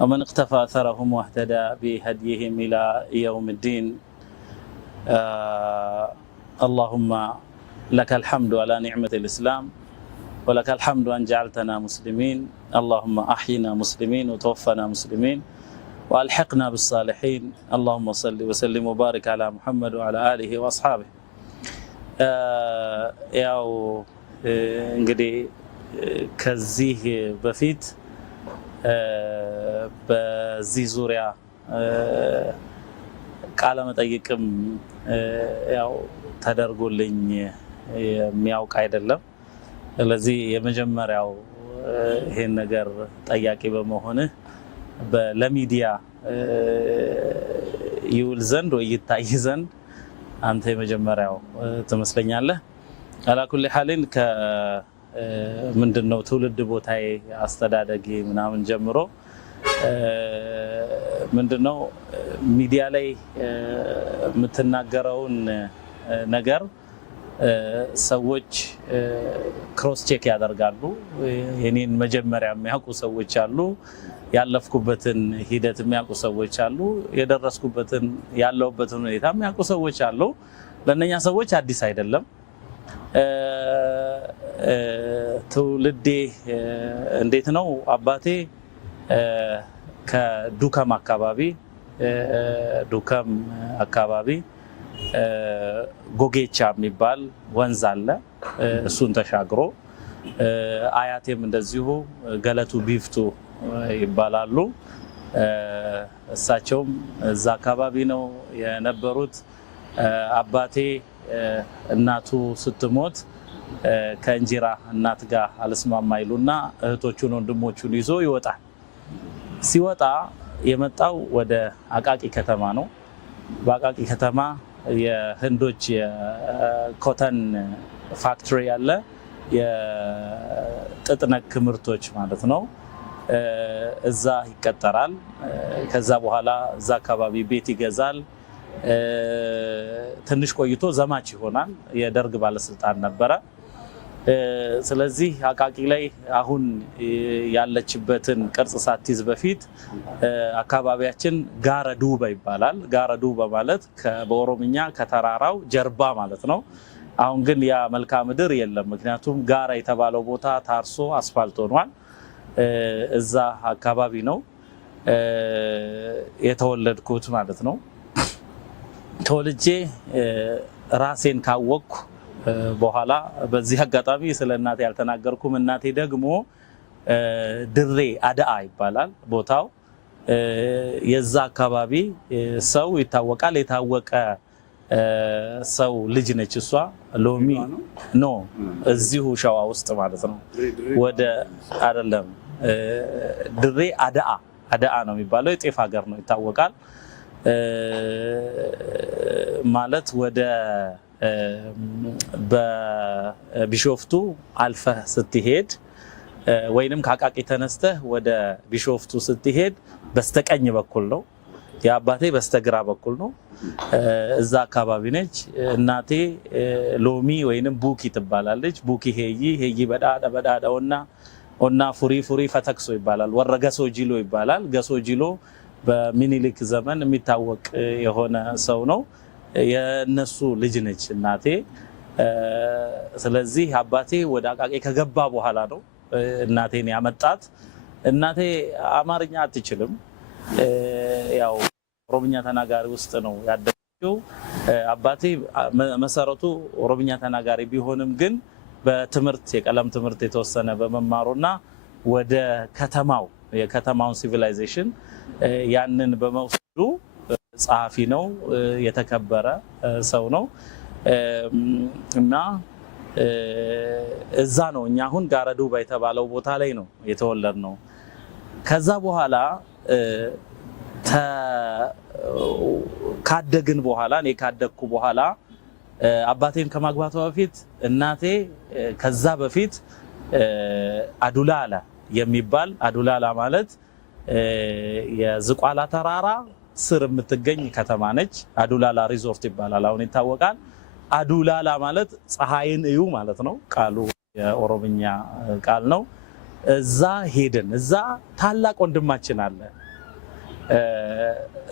ومن اقتفى أثرهم واهتدى بهديهم إلى يوم الدين. اللهم لك الحمد على نعمة الإسلام ولك الحمد أن جعلتنا مسلمين. اللهم أحينا مسلمين وتوفنا مسلمين وألحقنا بالصالحين. اللهم صل وسلم وبارك على محمد وعلى آله وأصحابه. ያው እንግዲህ ከዚህ በፊት በዚህ ዙሪያ ቃለ መጠይቅም ያው ተደርጎልኝ የሚያውቅ አይደለም። ስለዚህ የመጀመሪያው ይሄን ነገር ጠያቂ በመሆነ ለሚዲያ ይውል ዘንድ ወይ ይታይ ዘንድ አንተ የመጀመሪያው ትመስለኛለህ። አላኩል ሐሊን ምንድነው ትውልድ ቦታዬ አስተዳደጌ ምናምን ጀምሮ ምንድነው ሚዲያ ላይ የምትናገረውን ነገር ሰዎች ክሮስ ቼክ ያደርጋሉ። የኔን መጀመሪያ የሚያውቁ ሰዎች አሉ፣ ያለፍኩበትን ሂደት የሚያውቁ ሰዎች አሉ፣ የደረስኩበትን ያለውበትን ሁኔታ የሚያውቁ ሰዎች አሉ። ለነኛ ሰዎች አዲስ አይደለም። ትውልዴ እንዴት ነው? አባቴ ከዱከም አካባቢ ጎጌቻ የሚባል ወንዝ አለ። እሱን ተሻግሮ አያቴም እንደዚሁ ገለቱ ቢፍቱ ይባላሉ። እሳቸውም እዛ አካባቢ ነው የነበሩት። አባቴ እናቱ ስትሞት ከእንጀራ እናት ጋር አልስማማ ይሉና እህቶቹን ወንድሞቹን ይዞ ይወጣል። ሲወጣ የመጣው ወደ አቃቂ ከተማ ነው። በአቃቂ ከተማ የህንዶች የኮተን ፋክተሪ ያለ የጥጥ ነክ ምርቶች ማለት ነው። እዛ ይቀጠራል። ከዛ በኋላ እዛ አካባቢ ቤት ይገዛል። ትንሽ ቆይቶ ዘማች ይሆናል። የደርግ ባለስልጣን ነበረ። ስለዚህ አቃቂ ላይ አሁን ያለችበትን ቅርጽ ሳትይዝ በፊት አካባቢያችን ጋረ ዱባ ይባላል። ጋረ ዱባ ማለት በኦሮምኛ ከተራራው ጀርባ ማለት ነው። አሁን ግን ያ መልክዓ ምድር የለም። ምክንያቱም ጋራ የተባለው ቦታ ታርሶ አስፋልት ሆኗል። እዛ አካባቢ ነው የተወለድኩት ማለት ነው። ተወልጄ ራሴን ካወቅኩ በኋላ በዚህ አጋጣሚ ስለ እናቴ ያልተናገርኩም። እናቴ ደግሞ ድሬ አዳአ ይባላል ቦታው። የዛ አካባቢ ሰው ይታወቃል። የታወቀ ሰው ልጅ ነች እሷ። ሎሚ ኖ እዚሁ ሸዋ ውስጥ ማለት ነው። ወደ አይደለም ድሬ አዳአ ነው የሚባለው። የጤፍ ሀገር ነው፣ ይታወቃል። ማለት ወደ በቢሾፍቱ አልፈህ ስትሄድ ወይንም ከአቃቂ ተነስተህ ወደ ቢሾፍቱ ስትሄድ በስተቀኝ በኩል ነው። የአባቴ በስተግራ በኩል ነው። እዛ አካባቢ ነች። እናቴ ሎሚ ወይንም ቡኪ ትባላለች። ቡኪ ሄይ በዳዳ ኦና ፉሪ ፈተክሶ ይባላል። ወረ ገሶ ጂሎ ይባላል። ገሶ ጂሎ በሚኒሊክ ዘመን የሚታወቅ የሆነ ሰው ነው። የነሱ ልጅ ነች እናቴ። ስለዚህ አባቴ ወደ አቃቂ ከገባ በኋላ ነው እናቴን ያመጣት። እናቴ አማርኛ አትችልም። ያው ኦሮምኛ ተናጋሪ ውስጥ ነው ያደገችው። አባቴ መሰረቱ ኦሮምኛ ተናጋሪ ቢሆንም ግን በትምህርት የቀለም ትምህርት የተወሰነ በመማሩና ወደ የከተማውን ሲቪላይዜሽን ያንን በመውሰዱ ጸሐፊ ነው፣ የተከበረ ሰው ነው እና እዛ ነው እኛ አሁን ጋረ ዱባ የተባለው ቦታ ላይ ነው የተወለድነው። ከዛ በኋላ ካደግን በኋላ እኔ ካደግኩ በኋላ አባቴን ከማግባቷ በፊት እናቴ ከዛ በፊት አዱላላ የሚባል አዱላላ ማለት የዝቋላ ተራራ ስር የምትገኝ ከተማ ነች። አዱላላ ሪዞርት ይባላል፣ አሁን ይታወቃል። አዱላላ ማለት ፀሐይን እዩ ማለት ነው። ቃሉ የኦሮምኛ ቃል ነው። እዛ ሄድን። እዛ ታላቅ ወንድማችን አለ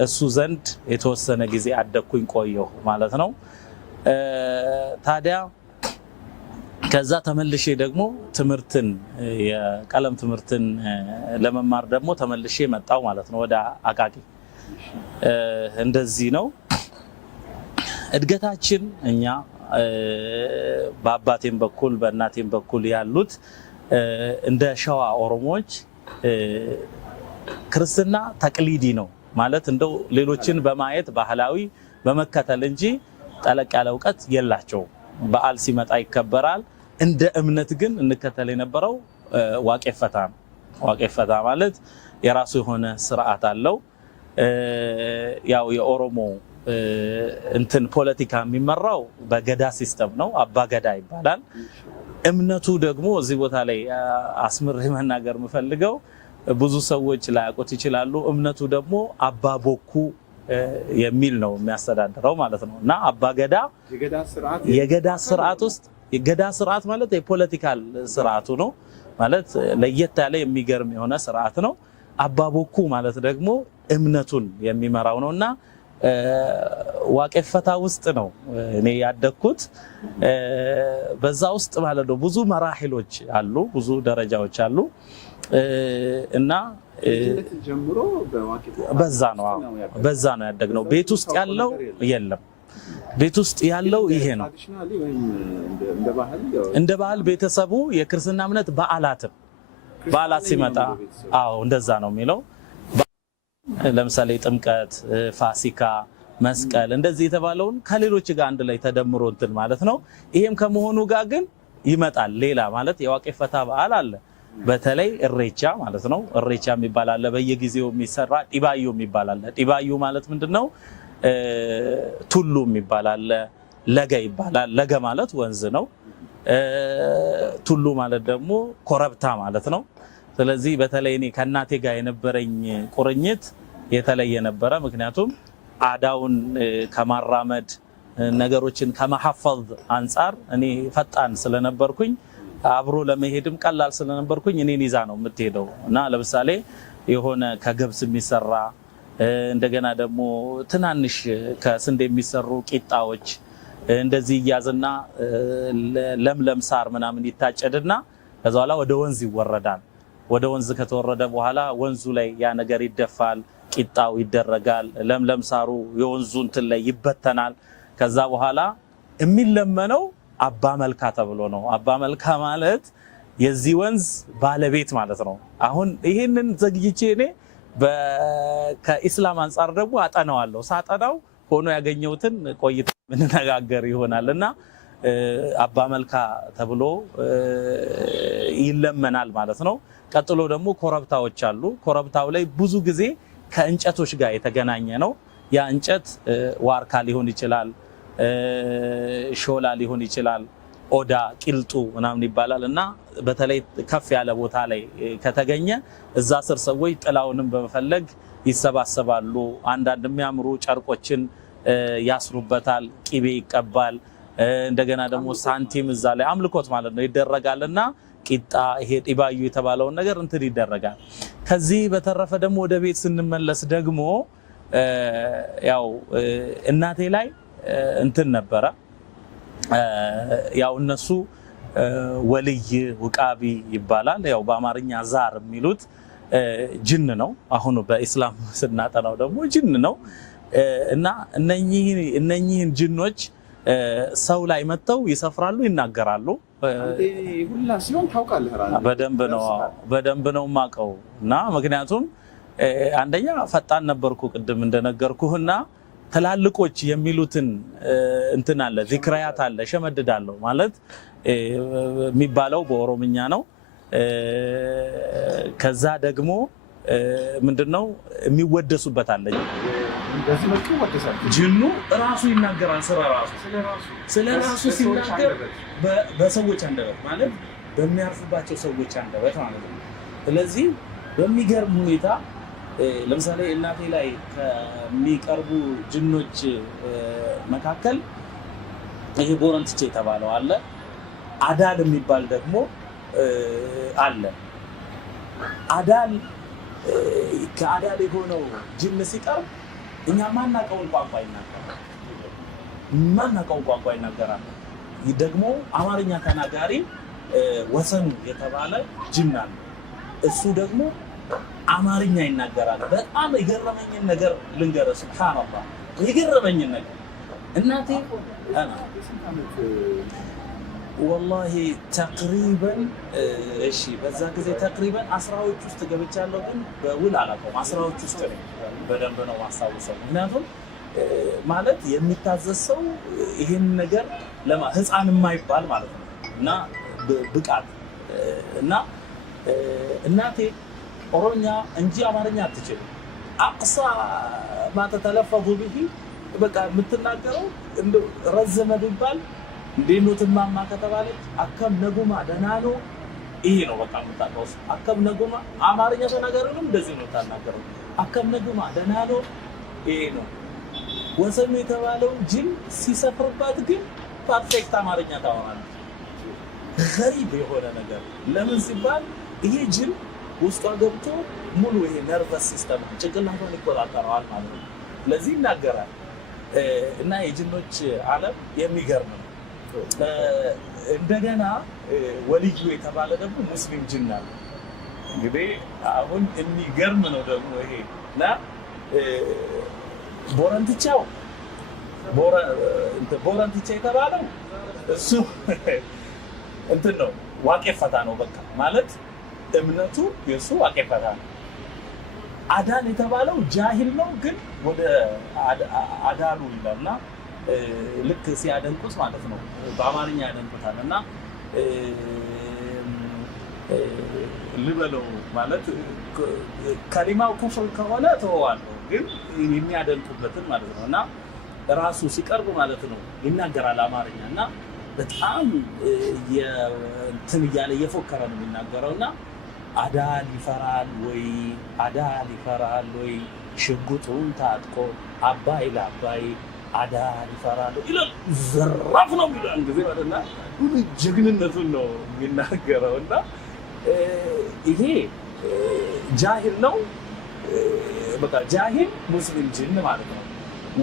እሱ ዘንድ የተወሰነ ጊዜ አደኩኝ ቆየሁ ማለት ነው። ታዲያ ከዛ ተመልሼ ደግሞ ትምህርትን የቀለም ትምህርትን ለመማር ደግሞ ተመልሼ መጣው ማለት ነው ወደ አቃቂ። እንደዚህ ነው እድገታችን። እኛ በአባቴም በኩል በእናቴም በኩል ያሉት እንደ ሸዋ ኦሮሞዎች ክርስትና ተቅሊዲ ነው ማለት እንደው ሌሎችን በማየት ባህላዊ በመከተል እንጂ ጠለቅ ያለ እውቀት የላቸውም። በዓል ሲመጣ ይከበራል። እንደ እምነት ግን እንከተል የነበረው ዋቄፈታ ነው። ዋቄፈታ ማለት የራሱ የሆነ ስርዓት አለው። ያው የኦሮሞ እንትን ፖለቲካ የሚመራው በገዳ ሲስተም ነው። አባ ገዳ ይባላል። እምነቱ ደግሞ እዚህ ቦታ ላይ አስምሬ መናገር የምፈልገው ብዙ ሰዎች ላያውቁት ይችላሉ። እምነቱ ደግሞ አባ ቦኩ የሚል ነው የሚያስተዳድረው ማለት ነው። እና አባ ገዳ የገዳ ስርዓት ውስጥ የገዳ ስርዓት ማለት የፖለቲካል ስርዓቱ ነው ማለት ለየት ያለ የሚገርም የሆነ ስርዓት ነው። አባ ቦኩ ማለት ደግሞ እምነቱን የሚመራው ነውና ዋቄፈታ ውስጥ ነው እኔ ያደኩት። በዛ ውስጥ ማለት ነው ብዙ መራሂሎች አሉ፣ ብዙ ደረጃዎች አሉ እና በዛ ነው ያደግነው። ቤት ውስጥ ያለው የለም። ቤት ውስጥ ያለው ይሄ ነው። እንደ ባህል ቤተሰቡ የክርስትና እምነት በዓላት ሲመጣ እንደዛ ነው የሚለው። ለምሳሌ ጥምቀት፣ ፋሲካ፣ መስቀል እንደዚህ የተባለውን ከሌሎች ጋር አንድ ላይ ተደምሮ እንትን ማለት ነው። ይሄም ከመሆኑ ጋር ግን ይመጣል ሌላ ማለት የዋቄፈታ በዓል አለ። በተለይ እሬቻ ማለት ነው። እሬቻ የሚባል አለ በየጊዜው የሚሰራ። ጢባዩ የሚባል አለ። ጢባዩ ማለት ምንድነው? ቱሉ የሚባል አለ። ለገ ይባላል። ለገ ማለት ወንዝ ነው። ቱሉ ማለት ደግሞ ኮረብታ ማለት ነው። ስለዚህ በተለይ እኔ ከእናቴ ጋር የነበረኝ ቁርኝት የተለየ ነበረ። ምክንያቱም አዳውን ከማራመድ ነገሮችን ከመሐፈዝ አንጻር እኔ ፈጣን ስለነበርኩኝ አብሮ ለመሄድም ቀላል ስለነበርኩኝ እኔን ይዛ ነው የምትሄደው እና ለምሳሌ የሆነ ከገብስ የሚሰራ እንደገና ደግሞ ትናንሽ ከስንዴ የሚሰሩ ቂጣዎች እንደዚህ ይያዝና ለምለም ሳር ምናምን ይታጨድና ከዛ በኋላ ወደ ወንዝ ይወረዳል። ወደ ወንዝ ከተወረደ በኋላ ወንዙ ላይ ያ ነገር ይደፋል፣ ቂጣው ይደረጋል፣ ለምለም ሳሩ የወንዙ እንትን ላይ ይበተናል። ከዛ በኋላ የሚለመነው አባ መልካ ተብሎ ነው። አባ መልካ ማለት የዚህ ወንዝ ባለቤት ማለት ነው። አሁን ይሄንን ዘግይቼ እኔ ከኢስላም አንጻር ደግሞ አጠናዋለሁ። ሳጠናው ሆኖ ያገኘሁትን ቆይታ ምንነጋገር ይሆናልና አባ መልካ ተብሎ ይለመናል ማለት ነው። ቀጥሎ ደግሞ ኮረብታዎች አሉ። ኮረብታው ላይ ብዙ ጊዜ ከእንጨቶች ጋር የተገናኘ ነው። ያ እንጨት ዋርካ ሊሆን ይችላል፣ ሾላ ሊሆን ይችላል፣ ኦዳ ቂልጡ ምናምን ይባላል እና በተለይ ከፍ ያለ ቦታ ላይ ከተገኘ እዛ ስር ሰዎች ጥላውንም በመፈለግ ይሰባሰባሉ። አንዳንድ የሚያምሩ ጨርቆችን ያስሩበታል፣ ቂቤ ይቀባል። እንደገና ደግሞ ሳንቲም እዛ ላይ አምልኮት ማለት ነው ይደረጋልና ቂጣ ይሄ ጢባዩ የተባለውን ነገር እንትን ይደረጋል። ከዚህ በተረፈ ደግሞ ወደ ቤት ስንመለስ ደግሞ ያው እናቴ ላይ እንትን ነበረ። ያው እነሱ ወልይ ውቃቢ ይባላል። ያው በአማርኛ ዛር የሚሉት ጅን ነው። አሁን በኢስላም ስናጠናው ደግሞ ጅን ነው እና እነኚህን ጅኖች ሰው ላይ መጥተው ይሰፍራሉ፣ ይናገራሉ። ሁላ ሲሆን ታውቃለህ? በደንብ ነው የማውቀው እና ምክንያቱም አንደኛ ፈጣን ነበርኩ ቅድም እንደነገርኩህና ትላልቆች የሚሉትን እንትን አለ ዚክራያት አለ ሸመድዳለሁ ማለት የሚባለው በኦሮምኛ ነው። ከዛ ደግሞ ምንድነው የሚወደሱበት አለ። በዚህ መልኩ ወደሳል። ጅኑ ራሱ ይናገራል። ስለራሱ ሲናገር በሰዎች አንደበት ማለት በሚያርፉባቸው ሰዎች አንደበት ማለት ነው። ስለዚህ በሚገርም ሁኔታ ለምሳሌ እናቴ ላይ ከሚቀርቡ ጅኖች መካከል ይሄ ቦረንትቼ የተባለው አለ። አዳል የሚባል ደግሞ አለ። አዳል ከአዳል የሆነው ጅን ሲቀርብ እኛ ማናቀውን ቋንቋ ይናገራል። ደግሞ አማርኛ ተናጋሪ ወሰኑ የተባለ ጅን አለ። እሱ ደግሞ አማርኛ ይናገራል። በጣም የገረመኝን ነገር ልንገርህ። ሱብሃንአላህ የገረመኝን ነገር እናቴ ወላሂ ተቅሪበን እሺ፣ በዛ ጊዜ ተቅሪበን 10ዎች ውስጥ ገብቻለሁ፣ ግን በውል አላውቀውም። 10ዎች ውስጥ ነው በደንብ ነው ማስታወሰው። ምክንያቱም ማለት የሚታዘዝ ሰው ይሄን ነገር ህፃን የማይባል ማለት ነው እና ብቃት እና እናቴ ኦሮኛ እንጂ አማርኛ አትችልም። አቅሳ ማተተለፈዙ ብሂ በቃ የምትናገረው ረዘመ ቢባል እንዴት ነው ትማማ ከተባለች አከም ነጉማ ደህና ነው። ይሄ ነው በቃ የምታውቀው። አከም ነጉማ አማርኛ ተናጋሪውም እንደዚህ ነው ታናገረው። አከም ነጉማ ደህና ነው። ይሄ ነው ወሰኑ የተባለው ጅን ሲሰፍርባት ግን ፐርፌክት አማርኛ ታወራለች። ገሪብ የሆነ ነገር ለምን ሲባል ይሄ ጅን ውስጧ ገብቶ ሙሉ ይሄ ነርቨስ ሲስተም ጭንቅላቷን ይቆጣጠረዋል ማለት ነው። ለዚህ ይናገራል እና የጅኖች ዓለም የሚገርም ነው። እንደገና ወልዩ የተባለ ደግሞ ሙስሊም ጅን አለ። እንግዲህ አሁን የሚገርም ነው ደግሞ ይሄ እና ቦረንትቻ የተባለው እሱ እንትን ነው ዋቄ ፈታ ነው። በቃ ማለት እምነቱ የሱ ዋቄ ፈታ ነው። አዳን የተባለው ጃሂል ነው፣ ግን ወደ አዳሉ ይላልና ልክ ሲያደንቁት ማለት ነው በአማርኛ ያደንቁታል። እና ልበለው ማለት ከሊማው ኩፍር ከሆነ ተወዋለሁ፣ ግን የሚያደንቁበትን ማለት ነው። እና ራሱ ሲቀርብ ማለት ነው ይናገራል አማርኛ እና በጣም እንትን እያለ እየፎከረ ነው የሚናገረው። እና አዳል ይፈራል ወይ ሽጉጡን ታጥቆ አባይ ለአባይ አዳል ይፈራል ይላል። ዘራፍ ነው የሚለው ጊዜ ማለትና ጀግንነቱን ነው የሚናገረው። እና ይሄ ጃሂል ነው፣ በቃ ጃሂል ሙስሊም ጅን ማለት ነው።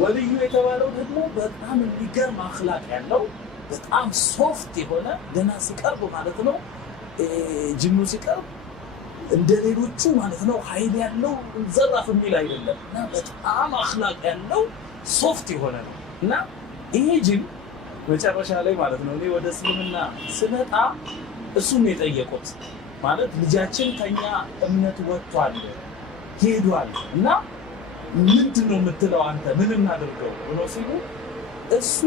ወልዩ የተባለው ደግሞ በጣም የሚገርም አኽላቅ ያለው በጣም ሶፍት የሆነ ገና ሲቀርብ ማለት ነው ጅኑ ሲቀርብ እንደ ሌሎቹ ማለት ነው ኃይል ያለው ዘራፍ የሚል አይደለም እና በጣም አኽላቅ ያለው ሶፍት የሆነ ነው። እና ይሄ ጅን መጨረሻ ላይ ማለት ነው እኔ ወደ እስልምና ስመጣ እሱም የጠየቁት ማለት ልጃችን ከኛ እምነት ወጥቷል ሄዷል እና ምንድን ነው የምትለው አንተ ምን እናደርገው ብሎ ሲሉ እሱ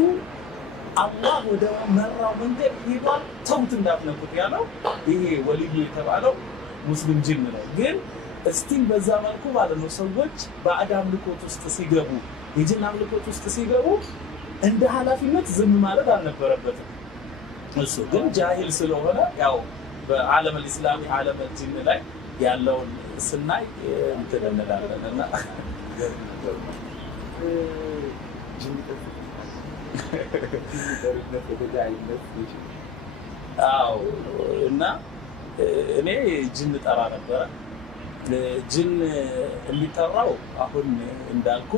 አላህ ወደ መራው መንገድ ሄዷል፣ ተውት እንዳትነኩት ያለው ይሄ ወልዩ የተባለው ሙስሊም ጅን ነው። ግን እስቲም በዛ መልኩ ማለት ነው ሰዎች ባዕድ አምልኮት ውስጥ ሲገቡ የጅን አምልኮት ውስጥ ሲገቡ እንደ ኃላፊነት ዝም ማለት አልነበረበትም። እሱ ግን ጃሂል ስለሆነ ያው በዓለም ኢስላሚ ዓለም ጅን ላይ ያለውን ስናይ እንትን እንላለን እና አዎ እና እኔ ጅን ጠራ ነበረ። ጅን የሚጠራው አሁን እንዳልኩ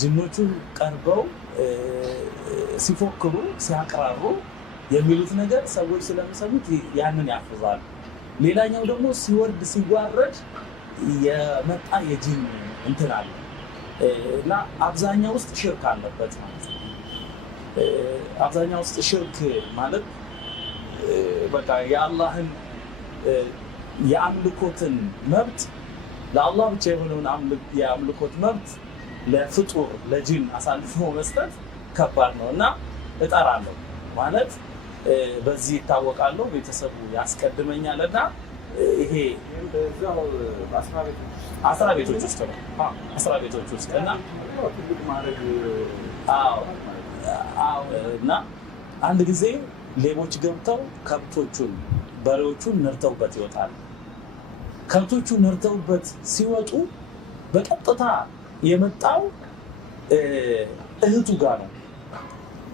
ጅኖቹ ቀርበው ሲፎክሩ ሲያቀራሩ የሚሉት ነገር ሰዎች ስለሚሰሙት ያንን ያፍዛሉ። ሌላኛው ደግሞ ሲወርድ ሲዋረድ የመጣ የጅን እንትን አለ እና አብዛኛው ውስጥ ሽርክ አለበት ማለት ነው። አብዛኛው ውስጥ ሽርክ ማለት በቃ የአላህን የአምልኮትን መብት ለአላህ ብቻ የሆነውን የአምልኮት መብት ለፍጡር ለጅን አሳልፎ መስጠት ከባድ ነው እና እጠራለሁ ማለት በዚህ ይታወቃለሁ። ቤተሰቡ ያስቀድመኛል እና ይሄ አስራ ቤቶች ውስጥ ነው። አስራ ቤቶች ውስጥ እና እና አንድ ጊዜ ሌቦች ገብተው ከብቶቹን በሬዎቹን ነርተውበት ይወጣሉ። ከብቶቹ ነርተውበት ሲወጡ በቀጥታ የመጣው እህቱ ጋር ነው።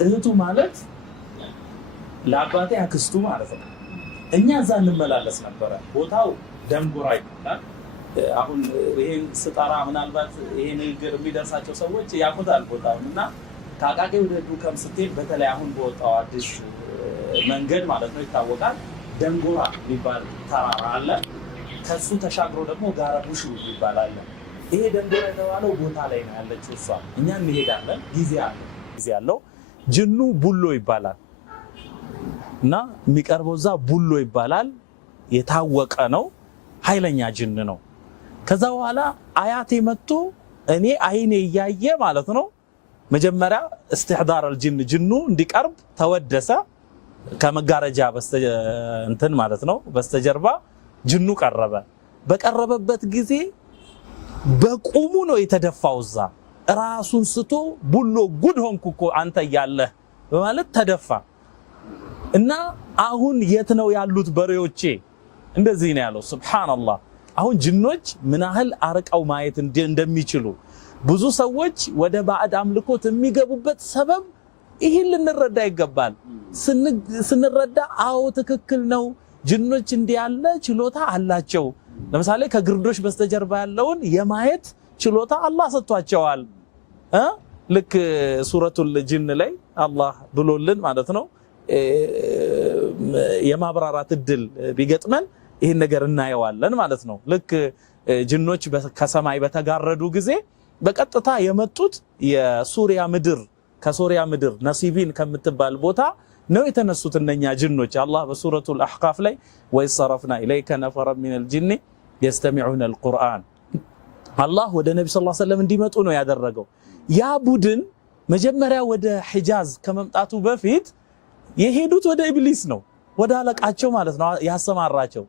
እህቱ ማለት ለአባቴ አክስቱ ማለት ነው። እኛ እዛ እንመላለስ ነበረ። ቦታው ደንጉራ ይባላል። አሁን ይሄን ስጠራ ምናልባት ይሄ ንግግር የሚደርሳቸው ሰዎች ያውቁታል ቦታውን እና ከአቃቂ ወደ ዱከም ስትሄድ በተለይ አሁን በወጣው አዲስ መንገድ ማለት ነው ይታወቃል። ደንጎራ የሚባል ተራራ አለ። ከሱ ተሻግሮ ደግሞ ጋራ ቡሹ ይባላል። ይሄ ደንጎራ የተባለው ቦታ ላይ ነው ያለችው እሷ። እኛ እንሄዳለን፣ ጊዜ አለው። ጅኑ ቡሎ ይባላል እና የሚቀርበው እዛ ቡሎ ይባላል። የታወቀ ነው፣ ኃይለኛ ጅን ነው። ከዛ በኋላ አያቴ መጥቶ እኔ አይኔ እያየ ማለት ነው መጀመሪያ استحضار الجن ጅኑ እንዲቀርብ ተወደሰ። ከመጋረጃ እንትን ማለት ነው በስተጀርባ ጅኑ ቀረበ። በቀረበበት ጊዜ በቁሙ ነው የተደፋው። እዛ ራሱን ስቶ ቡሎ ጉድ ሆንኩ እኮ አንተ ያለህ በማለት ተደፋ እና አሁን የት ነው ያሉት በሬዎቼ? እንደዚህ ነው ያለው። ሱብሃንአላህ። አሁን ጅኖች ምን ያህል አርቀው ማየት እንደሚችሉ ብዙ ሰዎች ወደ ባዕድ አምልኮት የሚገቡበት ሰበብ ይህን ልንረዳ ይገባል። ስንረዳ አዎ ትክክል ነው፣ ጅኖች እንዲህ ያለ ችሎታ አላቸው። ለምሳሌ ከግርዶሽ በስተጀርባ ያለውን የማየት ችሎታ አላህ ሰጥቷቸዋል። ልክ ሱረቱል ጅን ላይ አላህ ብሎልን ማለት ነው የማብራራት እድል ቢገጥመን ይህን ነገር እናየዋለን ማለት ነው። ልክ ጅኖች ከሰማይ በተጋረዱ ጊዜ በቀጥታ የመጡት የሱሪያ ምድር ከሱሪያ ምድር ነሲቢን ከምትባል ቦታ ነው የተነሱት እነኛ ጅኖች። አላህ በሱረቱል አሕቃፍ ላይ ወይሰረፍና ኢለይከ ነፈረ ሚነል ጂኒ የስተሚዑነ አልቁርአን አላህ ወደ ነቢ ሰለላሁ ዐለይሂ ወሰለም እንዲመጡ ነው ያደረገው። ያ ቡድን መጀመሪያ ወደ ሒጃዝ ከመምጣቱ በፊት የሄዱት ወደ ኢብሊስ ነው፣ ወደ አለቃቸው ማለት ነው ያሰማራቸው።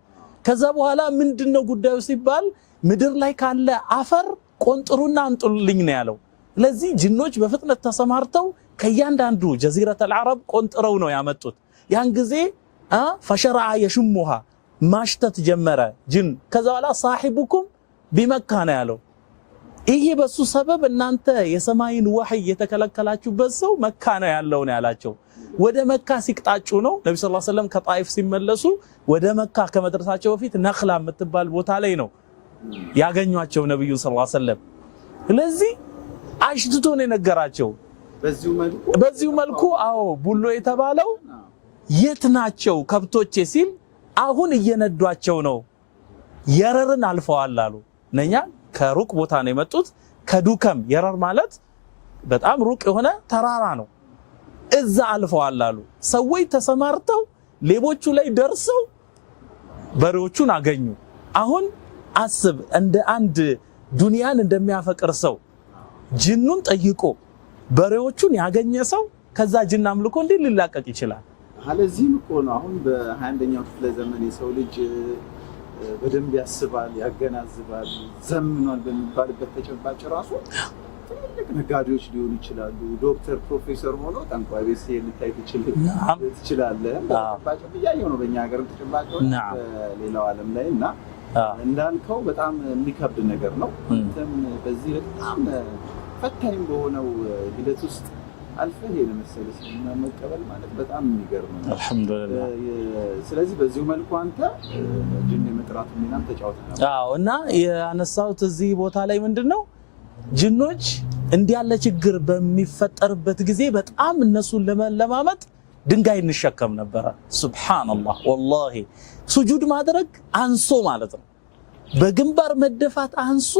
ከዛ በኋላ ምንድነው ጉዳዩ ሲባል ምድር ላይ ካለ አፈር ቆንጥሩና አንጥሉልኝ ነው ያለው። ስለዚህ ጅኖች በፍጥነት ተሰማርተው ከያንዳንዱ ጀዚረተል አረብ ቆንጥረው ነው ያመጡት። ያን ጊዜ ፈሸረዓ የሽሙሃ ማሽተት ጀመረ ጅን። ከዛ በኋላ ሳሒቡኩም ቢመካ ነው ያለው። ይሄ በሱ ሰበብ እናንተ የሰማይን ወህይ የተከለከላችሁበት ሰው መካ ነው ያለው ነው ያላቸው። ወደ መካ ሲቅጣጩ ነው ነብዩ ሰለላሁ ዐለይሂ ወሰለም ከጣይፍ ሲመለሱ ወደ መካ ከመድረሳቸው በፊት ነኽላ የምትባል ቦታ ላይ ነው ያገኟቸው ነብዩ ሰለላሁ ዐለይሂ ወሰለም። ስለዚህ አሽትቶ ነው የነገራቸው። በዚሁ መልኩ አዎ ቡሎ የተባለው የት ናቸው ከብቶቼ ሲል አሁን እየነዷቸው ነው፣ የረርን አልፈዋል አሉ። እነኛ ከሩቅ ቦታ ነው የመጡት ከዱከም። የረር ማለት በጣም ሩቅ የሆነ ተራራ ነው። እዛ አልፈዋል አሉ። ሰዎች ተሰማርተው ሌቦቹ ላይ ደርሰው በሬዎቹን አገኙ። አሁን አስብ፣ እንደ አንድ ዱንያን እንደሚያፈቅር ሰው ጅኑን ጠይቆ በሬዎቹን ያገኘ ሰው ከዛ ጅን አምልኮ እንዴት ሊላቀቅ ይችላል? አለዚህም እኮ ነው አሁን በ21ኛው ክፍለ ዘመን የሰው ልጅ በደንብ ያስባል፣ ያገናዝባል፣ ዘምኗል በሚባልበት ተጨባጭ ራሱ ትልቅ ነጋዴዎች ሊሆኑ ይችላሉ። ዶክተር ፕሮፌሰር ሆኖ ጠንቋይ ቤት ሲሄድ ልታይ ትችላለህ። ተጨባጭ እያየሁ ነው በእኛ ሀገርም ተጨባጭ በሌላው ዓለም ላይ እና እንዳልከው በጣም የሚከብድ ነገር ነው። አንተም በዚህ በጣም ፈታኝ በሆነው ሂደት ውስጥ አልፈህ የመሰለ ሲና መቀበል ማለት በጣም የሚገርም ነው። አልሐምዱሊላህ። ስለዚህ በዚሁ መልኩ አንተ ጅን የመጥራት ሚናም ተጫውተሃል። አዎ። እና ያነሳሁት እዚህ ቦታ ላይ ምንድነው ጅኖች እንዲህ ያለ ችግር በሚፈጠርበት ጊዜ በጣም እነሱን ለመለማመጥ ድንጋይ እንሸከም ነበረ። ሱብሃንአላህ ወላሂ ሱጁድ ማድረግ አንሶ ማለት ነው፣ በግንባር መደፋት አንሶ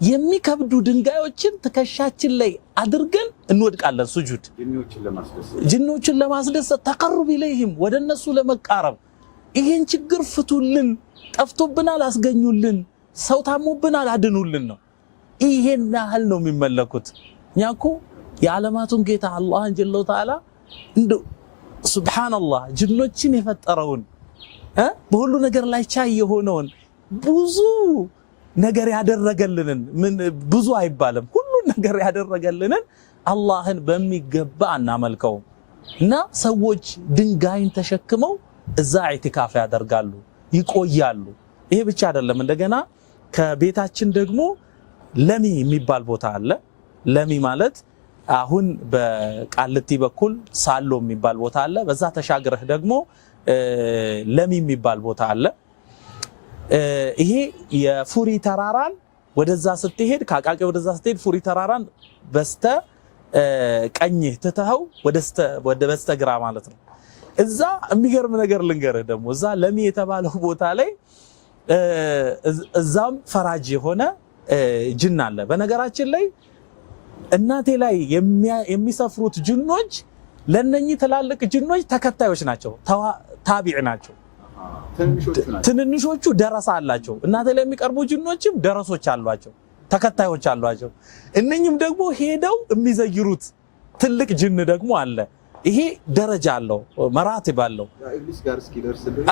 የሚከብዱ ድንጋዮችን ትከሻችን ላይ አድርገን እንወድቃለን። ሱጁድ ጅኖችን ለማስደሰት ተቀርብ ኢለይሂም ወደ እነሱ ለመቃረብ ይሄን ችግር ፍቱልን፣ ጠፍቶብናል አስገኙልን፣ ሰው ታሞብናል አድኑልን ነው። ይሄን ያህል ነው የሚመለኩት። እኛ እኮ የዓለማቱን ጌታ አላህን ጀለ ወተዓላ እንደው ሱብሃንአላህ ጅኖችን የፈጠረውን በሁሉ ነገር ላይ ቻይ የሆነውን ብዙ ነገር ያደረገልንን ምን ብዙ አይባልም ሁሉ ነገር ያደረገልንን አላህን በሚገባ እናመልከው እና ሰዎች ድንጋይን ተሸክመው እዛ ኢዕቲካፍ ያደርጋሉ፣ ይቆያሉ። ይሄ ብቻ አይደለም። እንደገና ከቤታችን ደግሞ ለሚ የሚባል ቦታ አለ። ለሚ ማለት አሁን በቃልቲ በኩል ሳሎ የሚባል ቦታ አለ። በዛ ተሻግረህ ደግሞ ለሚ የሚባል ቦታ አለ። ይሄ የፉሪ ተራራን ወደዛ ስትሄድ ከአቃቂ ወደዛ ስትሄድ ፉሪ ተራራን በስተ ቀኝ ትተኸው ወደ በስተግራ ማለት ነው። እዛ የሚገርም ነገር ልንገርህ ደግሞ እዛ ለሚ የተባለው ቦታ ላይ እዛም ፈራጅ የሆነ ጅን አለ። በነገራችን ላይ እናቴ ላይ የሚሰፍሩት ጅኖች ለነኚህ ትላልቅ ጅኖች ተከታዮች ናቸው፣ ታቢዕ ናቸው። ትንንሾቹ ደረሳ አላቸው። እናቴ ላይ የሚቀርቡ ጅኖችም ደረሶች አሏቸው፣ ተከታዮች አሏቸው። እነኚህም ደግሞ ሄደው የሚዘይሩት ትልቅ ጅን ደግሞ አለ። ይሄ ደረጃ አለው፣ መራቲብ አለው።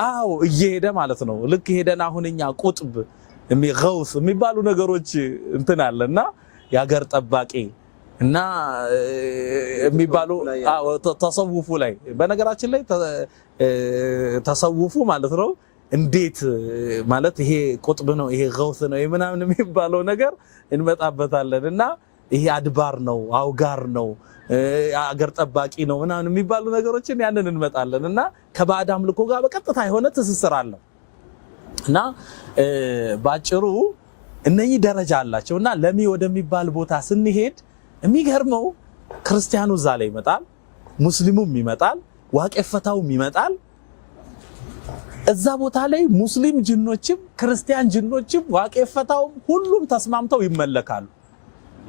አዎ እየሄደ ማለት ነው። ልክ ሄደን አሁን እኛ ቁጥብ ገውስ የሚባሉ ነገሮች እንትን አለና የሀገር ጠባቂ እና የሚባሉ ተሰውፉ ላይ በነገራችን ላይ ተሰውፉ ማለት ነው። እንዴት ማለት ይሄ ቁጥብ ነው ይሄ ገውስ ነው ምናምን የሚባለው ነገር እንመጣበታለን። እና ይሄ አድባር ነው አውጋር ነው አገር ጠባቂ ነው ምናምን የሚባሉ ነገሮችን ያንን እንመጣለን። እና ከባዕድ አምልኮ ጋር በቀጥታ የሆነ ትስስር አለው። እና ባጭሩ እነኚህ ደረጃ አላቸው። እና ለሚ ወደሚባል ቦታ ስንሄድ የሚገርመው ክርስቲያኑ እዛ ላይ ይመጣል፣ ሙስሊሙም ይመጣል፣ ዋቄፈታውም ይመጣል። እዛ ቦታ ላይ ሙስሊም ጅኖችም ክርስቲያን ጅኖችም ዋቄፈታውም ሁሉም ተስማምተው ይመለካሉ።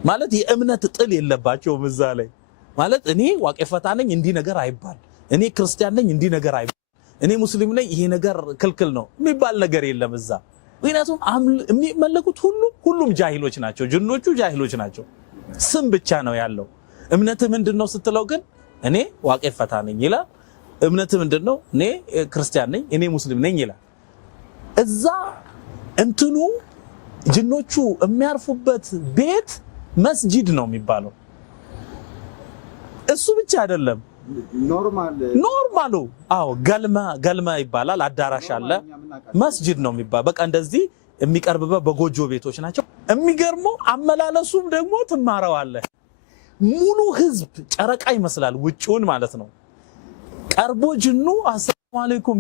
ማለት የእምነት ጥል የለባቸውም እዛ ላይ። ማለት እኔ ዋቄፈታ ነኝ እንዲህ ነገር አይባል፣ እኔ ክርስቲያን ነኝ እንዲህ ነገር አይባል፣ እኔ ሙስሊም ነኝ ይሄ ነገር ክልክል ነው የሚባል ነገር የለም እዛ። ምክንያቱም የሚመለኩት ሁሉም ጃሂሎች ናቸው፣ ጅኖቹ ጃሂሎች ናቸው። ስም ብቻ ነው ያለው። እምነትህ ምንድነው ስትለው ግን እኔ ዋቄፈታ ነኝ ይላል። እምነትህ ምንድነው? እኔ ክርስቲያን ነኝ እኔ ሙስሊም ነኝ ይላል። እዛ እንትኑ ጅኖቹ የሚያርፉበት ቤት መስጂድ ነው የሚባለው። እሱ ብቻ አይደለም ኖርማሉ አዎ ገልማ ይባላል። አዳራሽ አለ፣ መስጂድ ነው የሚባል። በቃ እንደዚህ የሚቀርብበት በጎጆ ቤቶች ናቸው። የሚገርመው አመላለሱም ደግሞ ትማረዋለህ። ሙሉ ህዝብ ጨረቃ ይመስላል ውጪውን ማለት ነው። ቀርቦ ጅኑ አሰላሙ አለይኩም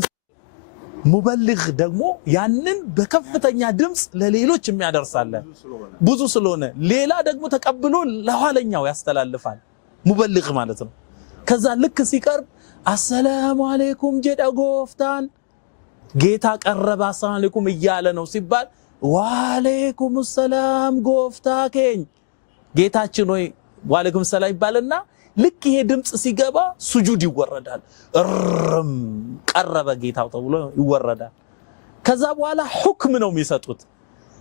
ሙበልግ ደግሞ ያንን በከፍተኛ ድምጽ ለሌሎች የሚያደርሳለ ብዙ ስለሆነ ሌላ ደግሞ ተቀብሎ ለኋለኛው ያስተላልፋል። ሙበልግ ማለት ነው። ከዛ ልክ ሲቀርብ አሰላሙ አለይኩም ጀዳ ጎፍታን ጌታ ቀረበ አሰላሙ አለይኩም እያለ ነው ሲባል ወአለይኩም ሰላም ጎፍታከኝ ጌታችን ሆይ ወአለይኩም ሰላም ይባልና ልክ ይሄ ድምጽ ሲገባ ሱጁድ ይወረዳል። እርም ቀረበ ጌታው ተብሎ ይወረዳል። ከዛ በኋላ ሁክም ነው የሚሰጡት።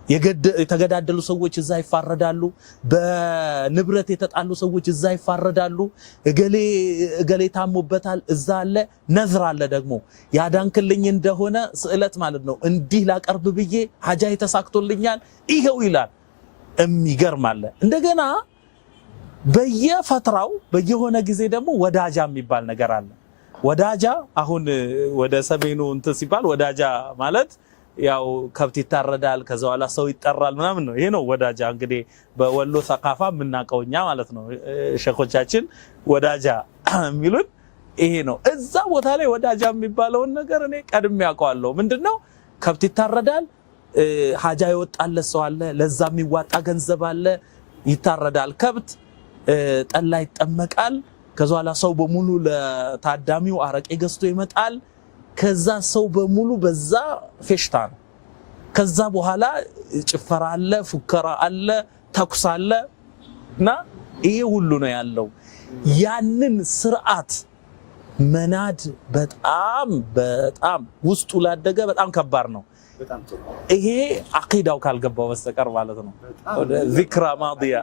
የተገዳደሉ ሰዎች እዛ ይፋረዳሉ። በንብረት የተጣሉ ሰዎች እዛ ይፋረዳሉ። እገሌ ታሞበታል እዛ አለ። ነዝር አለ ደግሞ ያዳንክልኝ እንደሆነ ስዕለት ማለት ነው። እንዲህ ላቀርብ ብዬ ሀጃ ተሳክቶልኛል ይሄው ይላል። የሚገርም አለ። እንደገና በየፈትራው በየሆነ ጊዜ ደግሞ ወዳጃ የሚባል ነገር አለ። ወዳጃ አሁን ወደ ሰሜኑ እንትን ሲባል ወዳጃ ማለት ያው ከብት ይታረዳል፣ ከዛ በኋላ ሰው ይጠራል ምናምን ነው። ይሄ ነው ወዳጃ። እንግዲህ በወሎ ሰቃፋ የምናውቀውኛ ማለት ነው። ሸኾቻችን ወዳጃ የሚሉን ይሄ ነው። እዛ ቦታ ላይ ወዳጃ የሚባለውን ነገር እኔ ቀድሜ ያውቀዋለሁ። ምንድነው? ከብት ይታረዳል፣ ሀጃ ይወጣለት ሰው አለ፣ ለዛ የሚዋጣ ገንዘብ አለ፣ ይታረዳል ከብት፣ ጠላ ይጠመቃል። ከዛ በኋላ ሰው በሙሉ ለታዳሚው አረቄ ገዝቶ ይመጣል። ከዛ ሰው በሙሉ በዛ ፌሽታ ነው። ከዛ በኋላ ጭፈራ አለ፣ ፉከራ አለ፣ ተኩስ አለ እና ይሄ ሁሉ ነው ያለው። ያንን ስርዓት መናድ በጣም ውስጡ ላደገ በጣም ከባድ ነው። ይሄ አቂዳው ካልገባው በስተቀር ማለት ነው። ዚክራ ማዲያ